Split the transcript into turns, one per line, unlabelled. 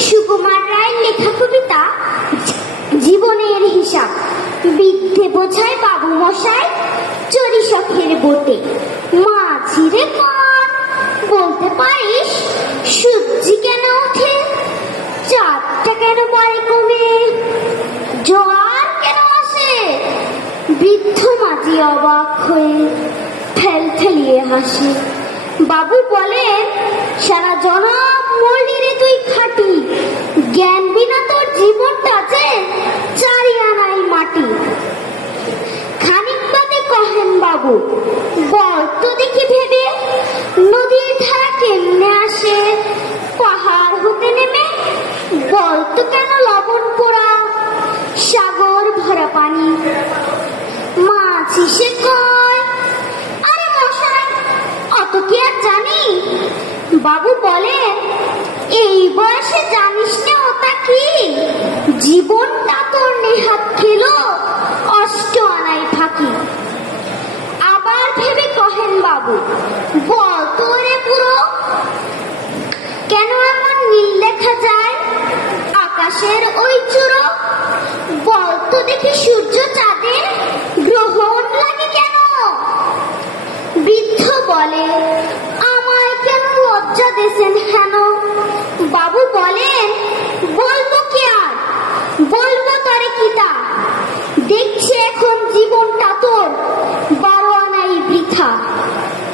সুকুমার রায়ের লেখা কবিতা জীবনের হিসাব। বিদ্ধে বোঝায় বাবু মশাই চরি শখের বোটে মাঝিরে কান বলতে পারিস, সূর্যি কেন ওঠে? চাঁদটা কেন পারে কমে? জোয়ার কেন আসে? বৃদ্ধ মাঝি অবাক হয়ে ফেল ফেলিয়ে হাসে। বাবু বলেন কহেন বাবু। বল তো দেখি ভেবে নদীর ধারা কেমনে আসে পাহাড় হতে নেমে বল তো কেন লবণ পোড়া? সাগর ভরা পানি। মাছ এসে কয়, আরে মশাই, অত কি আর জানি? বাবু বলেন এই বয়সে জানিস না ওটা কি? জীবনটা বল। কেন এমন নীল লেখা যায়? আকাশের ওই চূড়ো বল তো সূর্য চাঁদের গ্রহণ কেন? বৃদ্ধ বলে